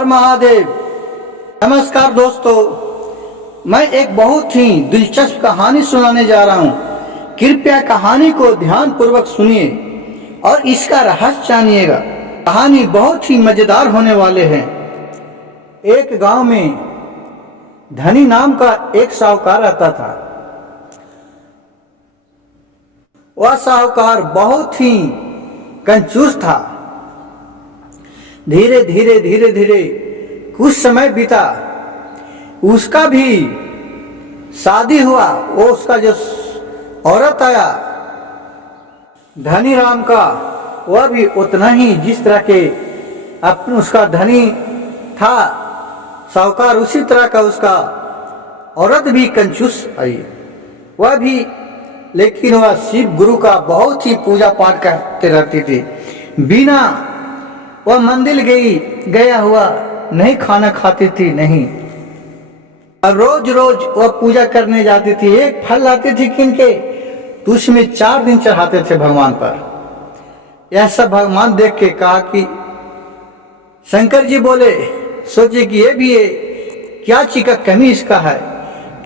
हर महादेव। नमस्कार दोस्तों, मैं एक बहुत ही दिलचस्प कहानी सुनाने जा रहा हूँ। कृपया कहानी को ध्यान पूर्वक सुनिए और इसका रहस्य जानिएगा। कहानी बहुत ही मजेदार होने वाले हैं। एक गांव में धनी नाम का एक साहूकार रहता था। वह साहूकार बहुत ही कंजूस था। धीरे धीरे कुछ समय बीता, उसका भी शादी हुआ। वो उसका जो औरत आया धनी राम का, वह भी उतना ही जिस तरह के अपने उसका धनी था साहूकार, उसी तरह का उसका औरत भी कंजूस आई। वह भी, लेकिन वह शिव गुरु का बहुत ही पूजा पाठ करते रहती थी। बिना वह मंदिर गया हुआ नहीं खाना खाती थी, नहीं। और रोज रोज वह पूजा करने जाती थी। एक फल लाती थी किन के, तो उसमें 4 दिन चढ़ाते थे भगवान पर। यह सब भगवान देख के कहा कि शंकर जी बोले, सोचे कि ये भी क्या चीज का कमी इसका है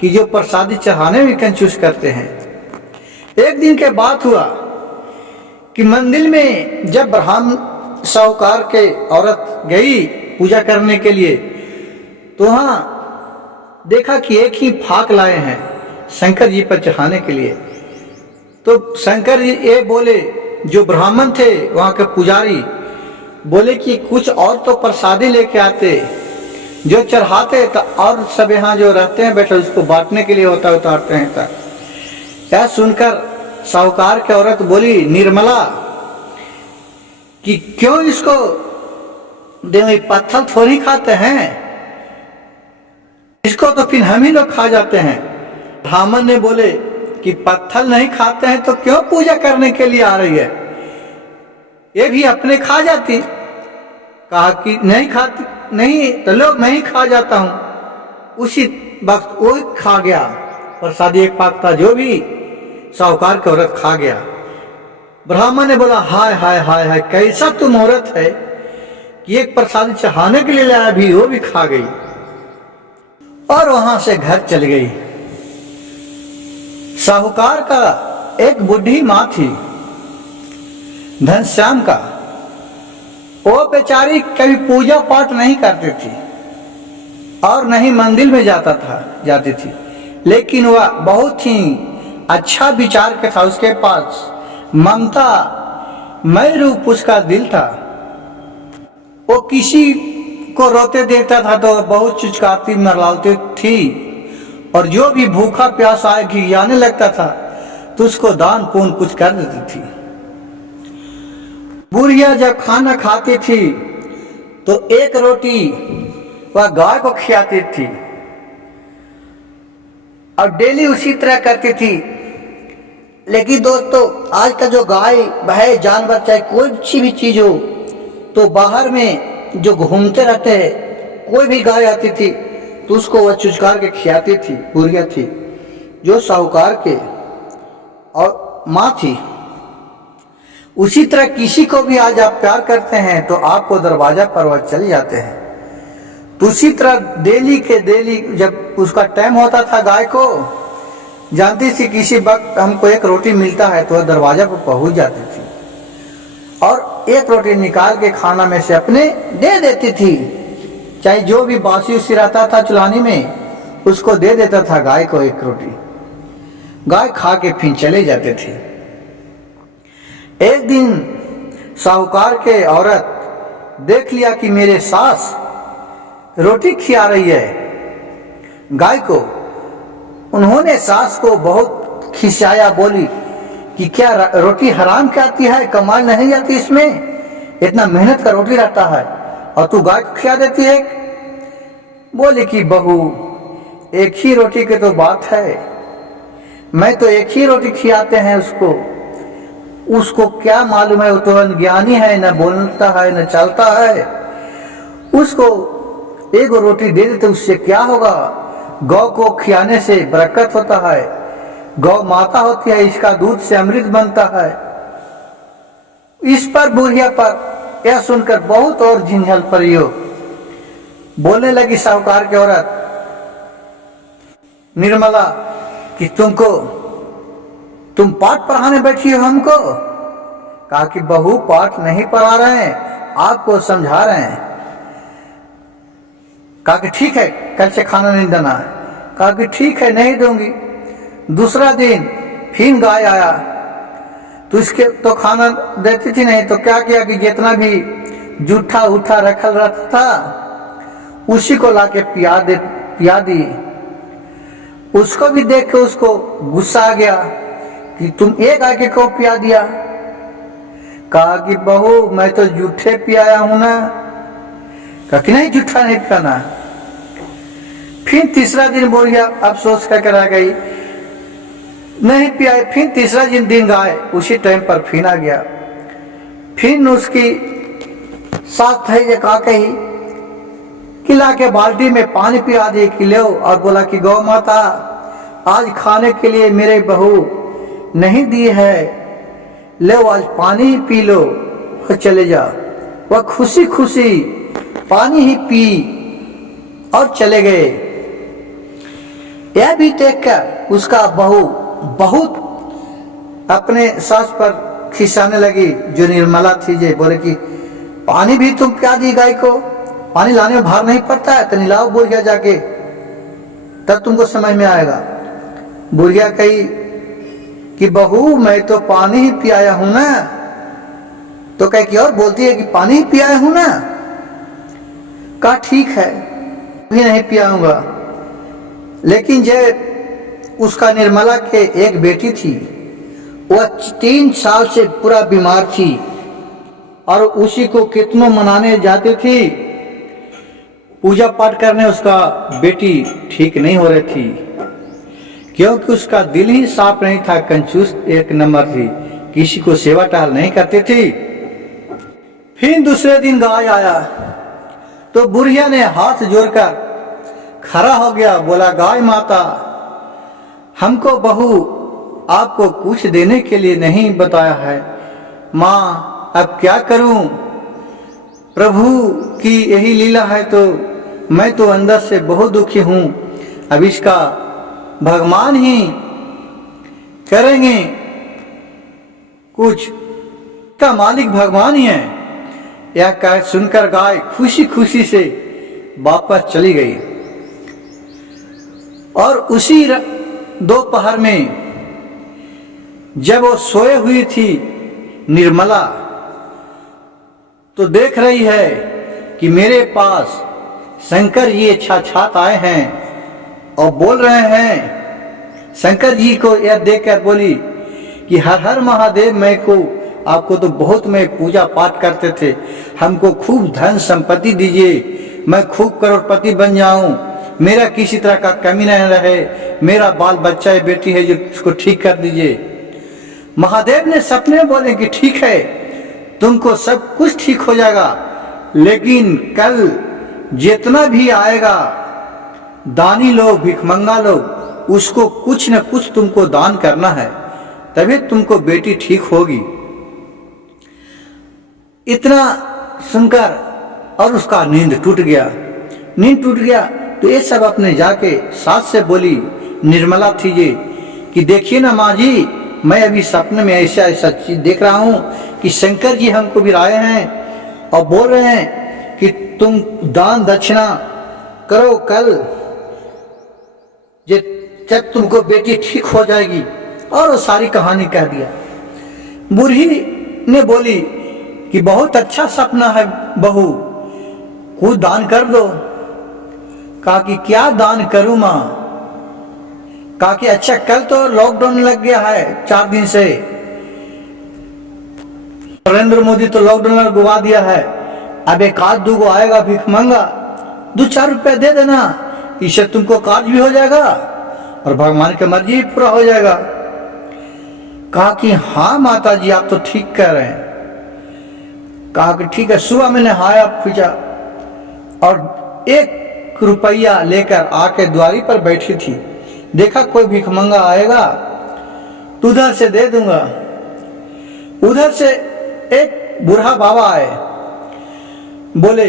कि जो प्रसादी चढ़ाने में कंजूस करते हैं। एक दिन के बात हुआ कि मंदिर में जब ब्राह्मण साहूकार के औरत गई पूजा करने के लिए, तो वहां देखा कि एक ही फाक लाए हैं शंकर जी पर चढ़ाने के लिए। तो शंकर जी ये बोले, जो ब्राह्मण थे वहां के पुजारी बोले कि कुछ और तो प्रसादी लेके आते जो चढ़ाते, तो और सब यहाँ जो रहते हैं बैठे उसको बांटने के लिए होता उतारते हैं। तक यह सुनकर साहूकार की औरत बोली, निर्मला, कि क्यों इसको दे, पत्थर थोड़ी खाते हैं, इसको तो फिर हम ही लोग खा जाते हैं। ब्राह्मण ने बोले कि पत्थर नहीं खाते हैं तो क्यों पूजा करने के लिए आ रही है, ये भी अपने खा जाती। कहा कि नहीं खाती, नहीं तो लोग, मैं ही खा जाता हूं। उसी वक्त वो खा गया प्रसादी, एक पाक था जो भी साहूकार की औरत खा गया। ब्राह्मण ने बोला, हाय हाय हाय हाय, कैसा तुम औरत है कि एक प्रसादी चढ़ाने के लिए लाया भी, वो भी खा गई। और वहां से घर चली गई। साहूकार का एक बुढ़ी माँ थी घनश्याम का। वो बेचारी कभी पूजा पाठ नहीं करती थी और नहीं मंदिर में जाती थी, लेकिन वह बहुत ही अच्छा विचार के था। उसके पास ममता मय रूप उसका दिल था। वो किसी को रोते देखता था तो बहुत चुचकाती मरलाती थी, और जो भी भूखा प्यासा आए आने लगता था तो उसको दान पुण्य कुछ कर देती थी। बुढ़िया जब खाना खाती थी तो एक रोटी वह गाय को खिलाती थी और डेली उसी तरह करती थी। लेकिन दोस्तों, आज का जो गाय भैंस जानवर चाहे कोई सी भी चीज हो, तो बाहर में जो घूमते रहते हैं, कोई भी गाय आती थी तो उसको वह चुचकार के खिलाती थी। बुढ़िया थी जो साहूकार के और माँ थी। उसी तरह किसी को भी आज आप प्यार करते हैं तो आपको दरवाजा पर वह चल जाते हैं। तो उसी तरह डेली के डेली जब उसका टाइम होता था, गाय को जानती थी किसी वक्त हमको एक रोटी मिलता है, तो वह दरवाजा पर पहुंच जाती थी और एक रोटी निकाल के खाना में से अपने दे देती थी। चाहे जो भी बासी उसी रहता था चुलानी में, उसको दे देता था गाय को एक रोटी। गाय खा के फिर चले जाते थे। एक दिन साहूकार के औरत देख लिया कि मेरे सास रोटी खिला रही है गाय को। उन्होंने सास को बहुत खिसियाया, बोली कि क्या रोटी हराम खाती है, कमाल नहीं जाती इसमें, इतना मेहनत का रोटी रहता है और तू गाय को खिला देती है। बोले कि बहू, एक ही रोटी की तो बात है, मैं तो एक ही रोटी खिलाते हैं उसको क्या मालूम है, वो तो अज्ञानी है, न बोलता है न चलता है। उसको एक रोटी दे देते, उससे क्या होगा, गौ को खिलाने से बरकत होता है, गौ माता होती है, इसका दूध से अमृत बनता है। इस पर बुढ़िया पर यह सुनकर बहुत और झंझल पड़ी हो। बोलने लगी साहूकार की औरत निर्मला कि तुम पाठ पढ़ाने बैठी हो हमको। कहा कि बहू पाठ नहीं पढ़ा रहे हैं, आपको समझा रहे हैं। कहा कि ठीक है, कल से खाना नहीं देना है। कहा कि ठीक है, नहीं दूंगी। दूसरा दिन फिर गाय आया तो इसके तो खाना देती थी नहीं, तो क्या किया कि जितना भी जूठा उठा रखल रहता था उसी को लाके पिया दी। उसको भी देख के उसको गुस्सा आ गया कि तुम एक आके को पिया दिया। कहा कि बहू मैं तो जूठे पियाया हूं ना। कहा कि नहीं, जूठा नहीं पियाना। फिर तीसरा दिन बुढ़िया अफसोस करके रह गई, नहीं पियाए। फिर तीसरा दिन गाय उसी टाइम पर फिर आ गया। फिर उसकी सास थे ये कहा कही कि लाके बाल्टी में पानी पिया दे कि लो, और बोला कि गौ माता आज खाने के लिए मेरे बहू नहीं दी है, लो आज पानी ही पी लो और चले जाओ। वह खुशी खुशी पानी ही पी और चले गए। यह भी देखकर उसका बहू बहुत अपने सास पर खिसाने लगी, जो निर्मला थी। जे बोले कि पानी भी तुम क्या दी गाय को, पानी लाने में भार नहीं पड़ता है, तो लाओ बुढ़िया जाके, तब तुमको समझ में आएगा। बुढ़िया कही कि बहू मैं तो पानी ही पियाया हूं ना। तो कह कि और बोलती है कि पानी ही पियाया हूं ना। कहा ठीक है, भी नहीं पियाऊंगा। लेकिन जे उसका निर्मला के एक बेटी थी, वह 3 साल से पूरा बीमार थी और उसी को कितनों मनाने जाती थी, पूजा पाठ करने। उसका बेटी ठीक नहीं हो रही थी क्योंकि उसका दिल ही साफ नहीं था, कंजूस एक नंबर थी, किसी को सेवा टहल नहीं करती थी। फिर दूसरे दिन गाय आया तो बुढ़िया ने हाथ जोड़कर खड़ा हो गया, बोला गाय माता हमको बहू आपको कुछ देने के लिए नहीं बताया है। माँ अब क्या करूं, प्रभु की यही लीला है, तो मैं तो अंदर से बहुत दुखी हूं। अब इसका भगवान ही करेंगे कुछ, का मालिक भगवान ही है। यह कह सुनकर गाय खुशी खुशी से वापस चली गई। और उसी दोपहर में जब वो सोए हुई थी निर्मला, तो देख रही है कि मेरे पास शंकर जी छाछात आए हैं और बोल रहे हैं। शंकर जी को यह देखकर बोली कि हर हर महादेव, मैं को आपको तो बहुत मैं पूजा पाठ करते थे, हमको खूब धन संपत्ति दीजिए, मैं खूब करोड़पति बन जाऊं, मेरा किसी तरह का कमी नहीं रहे, मेरा बाल बच्चा है, बेटी है जो उसको ठीक कर दीजिए। महादेव ने सपने में बोले कि ठीक है, तुमको सब कुछ ठीक हो जाएगा, लेकिन कल जितना भी आएगा दानी लोग, भिखमंगा लोग, उसको कुछ न कुछ तुमको दान करना है, तभी तुमको बेटी ठीक होगी। इतना सुनकर और उसका नींद टूट गया। तो ये सब अपने जाके सास से बोली, निर्मला थी ये, कि देखिए ना माँ जी, मैं अभी सपने में ऐसा चीज देख रहा हूँ कि शंकर जी हमको भी आए हैं और बोल रहे हैं कि तुम दान दक्षिणा करो, कल जब तुमको बेटी ठीक हो जाएगी। और वो सारी कहानी कह दिया। बूढ़ी ने बोली कि बहुत अच्छा सपना है बहू, कुछ दान कर दो। कहा कि क्या दान करूं मां। कहा कि अच्छा कल तो लॉकडाउन लग गया है 4 दिन से, नरेंद्र मोदी तो लॉकडाउन लगवा दिया है, अब एक आध दूगो आएगा भिखमंगा, 2-4 रुपए दे देना, इससे तुमको कार्य भी हो जाएगा और भगवान की मर्जी भी पूरा हो जाएगा। कहा कि हाँ माता जी आप तो ठीक कह रहे हैं। कहा कि ठीक है। सुबह मैंने नहाया पूजा और 1 रुपया लेकर आके द्वारी पर बैठी थी, देखा कोई भिखमंगा आएगा तो उधर से दे दूंगा। उधर से एक बूढ़ा बाबा आए, बोले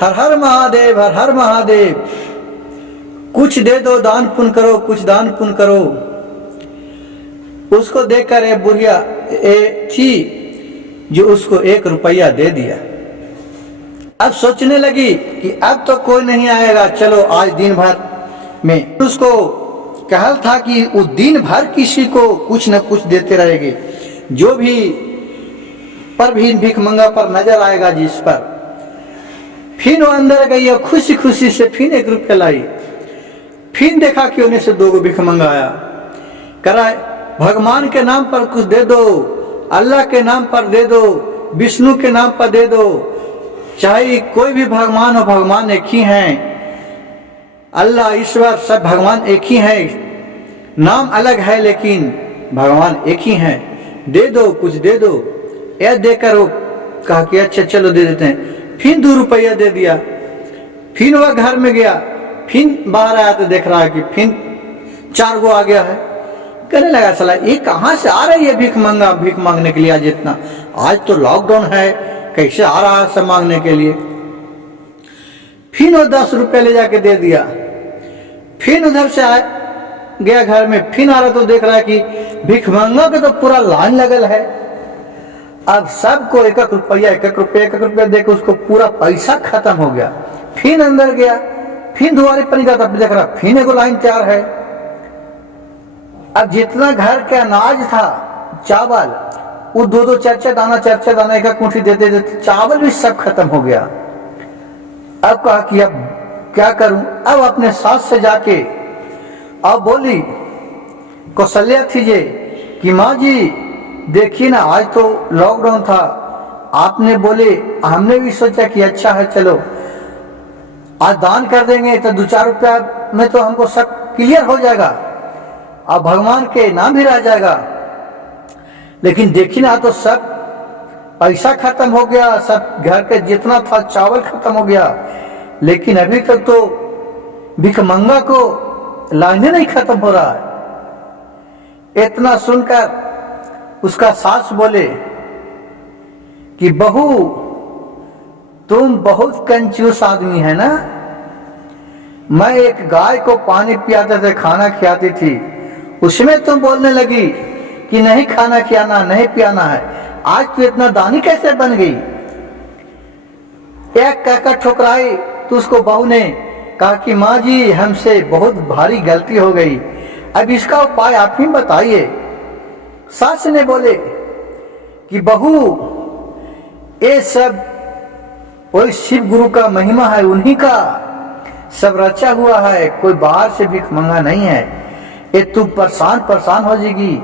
हर हर महादेव, हर हर महादेव, कुछ दे दो, दान पुण्य करो, कुछ दान पुण्य करो। उसको देखकर ये बुढ़िया थी जो उसको 1 रुपया दे दिया। अब सोचने लगी कि अब तो कोई नहीं आएगा, चलो आज दिन भर में। उसको कहल था कि वो दिन भर किसी को कुछ न कुछ देते रहेगी, जो भी पर भी भिखमंगा पर नजर आएगा जिस पर। फिर वो अंदर गई और खुशी खुशी से फिर 1 रुपया लाई। फिर देखा कि उन्हें से 2 भिखमंगा आया। करा भगवान के नाम पर कुछ दे दो, अल्लाह के नाम पर दे दो, विष्णु के नाम पर दे दो, चाहे कोई भी भगवान हो, भगवान एक ही हैं। अल्लाह ईश्वर सब भगवान एक ही हैं, नाम अलग है लेकिन भगवान एक ही हैं। दे दो, कुछ दे दो। यह देकर वो कहा कि अच्छा चलो दे देते हैं। फिर 2 रुपया दे दिया। फिर वह घर में गया, फिर बाहर आया तो देख रहा है कि फिर 4 गो आ गया है। कहने लगा साला ये कहाँ से आ रही है भीख मांगने के लिए आज इतना? आज तो लॉकडाउन है, कैसे आ रहा है सब मांगने के लिए? फिर वो 10 रुपये ले जाके दे दिया। फिर उधर से आया गया घर में, फिर आ रहा तो देख रहा है कि भिखमंगा के तो पूरा लाइन लगल है। अब सबको 1-1 रुपया 1-1 रुपया देकर उसको पूरा पैसा खत्म हो गया। फिर अंदर गया, फिर दुआरे पर गया, तब देख रहा फिर 1 लाइन तैयार है। अब जितना घर के अनाज था, चावल, वो 2-2 4-4 दाना 4-4 दाना 1-1 मुट्ठी देते देते चावल भी सब खत्म हो गया। अब कहा कि अब क्या करूं? अब अपने सास से जाके अब बोली, कौशल्या थी जे कि माँ जी देखिए ना, आज तो लॉकडाउन था, आपने बोले, हमने भी सोचा कि अच्छा है चलो आज दान कर देंगे तो 2-4 रुपया में तो हमको सब क्लियर हो जाएगा और भगवान के नाम भी रह जाएगा। लेकिन देखिए ना तो सब पैसा खत्म हो गया, सब घर के जितना था चावल खत्म हो गया। लेकिन अभी तक तो भिखमंगा को लाने नहीं खत्म हो रहा है। इतना सुनकर उसका सास बोले कि बहू तुम बहुत कंजूस आदमी है ना। मैं एक गाय को पानी पियाते थे, खाना खिलाती थी, उसमें तुम बोलने लगी कि नहीं खाना खिलाना, नहीं पियाना है। आज तू इतना दानी कैसे बन गई? एक कहकर ठुकराई तो उसको बहू ने कहा कि माँ जी हमसे बहुत भारी गलती हो गई, अब इसका उपाय आप ही बताइए। सास ने बोले कि बहू ये सब वही शिव गुरु का महिमा है, उन्हीं का सब रचा हुआ है, कोई बाहर से भीख मंगा नहीं है। ये तू परेशान हो जाएगी,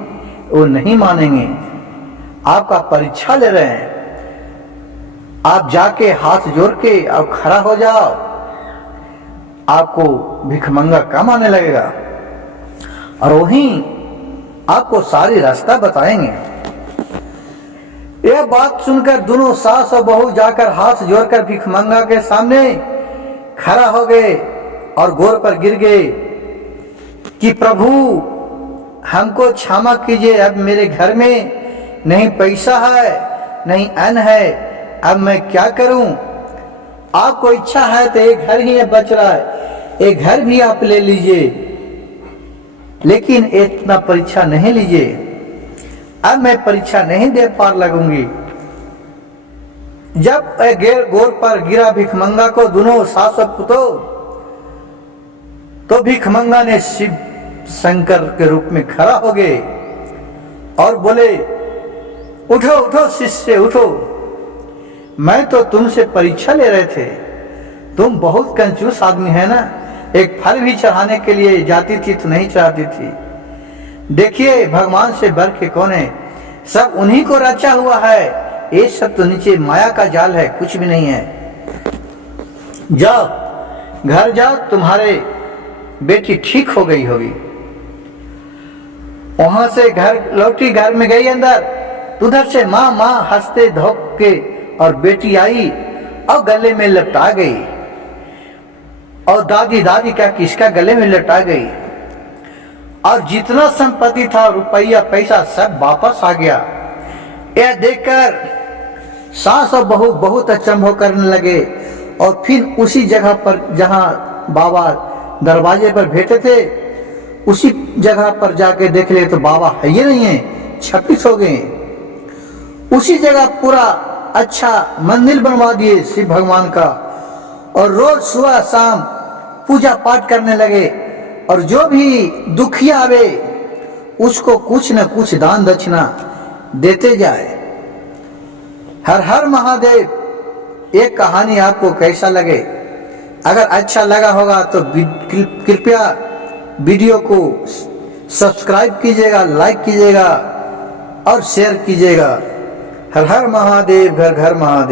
वो नहीं मानेंगे। आपका परीक्षा ले रहे हैं, आप जाके हाथ जोड़ के अब खड़ा हो जाओ, आपको भिखमंगा कम आने लगेगा और वहीं आपको सारी रास्ता बताएंगे। यह बात सुनकर दोनों सास और बहू जाकर हाथ जोड़कर भिखमंगा के सामने खड़ा हो गए और गोर पर गिर गए कि प्रभु हमको क्षमा कीजिए, अब मेरे घर में नहीं पैसा है, नहीं अन्न है, अब मैं क्या करूं? आपको इच्छा है तो एक घर ही बच रहा है, एक घर भी आप ले लीजिए, लेकिन इतना परीक्षा नहीं लीजिए। अब मैं परीक्षा नहीं दे पार लगूंगी। जब गोर पर गिरा भिखमंगा को दोनों सास और पुतों, तो भिखमंगा ने शिव शंकर के रूप में खड़ा हो गए और बोले, उठो उठो शिष्य उठो, मैं तो तुमसे परीक्षा ले रहे थे, तुम बहुत कंजूस आदमी है ना। एक फल भी चढ़ाने के लिए जाती थी तो नहीं चढ़ाती थी। देखिए भगवान से बढ़ के कौन है, सब उन्हीं को रचा हुआ है, ये सब तो नीचे माया का जाल है, कुछ भी नहीं है। जाओ घर जाओ, तुम्हारे बेटी ठीक हो गई होगी। वहां से घर लौटी, घर में गई अंदर, उधर से माँ माँ हंसते धोक के और बेटी आई और गले में लपटा गई और दादी दादी क्या किसका गले में लपटा गई और जितना संपत्ति था रुपया पैसा सब वापस आ गया। यह देखकर सास और बहू बहुत अचंभव करने लगे और फिर उसी जगह पर जहां बाबा दरवाजे पर बैठे थे उसी जगह पर जाके देख ले तो बाबा है ही नहीं है, छपित हो गए। उसी जगह पूरा अच्छा मंदिर बनवा दिए शिव भगवान का, और रोज सुबह शाम पूजा पाठ करने लगे, और जो भी दुखिया आवे उसको कुछ न कुछ दान दक्षिणा देते जाए। हर हर महादेव। एक कहानी आपको कैसा लगे? अगर अच्छा लगा होगा तो कृपया वीडियो को सब्सक्राइब कीजिएगा, लाइक कीजिएगा और शेयर कीजिएगा। हर हर महादेव, घर घर महादेव।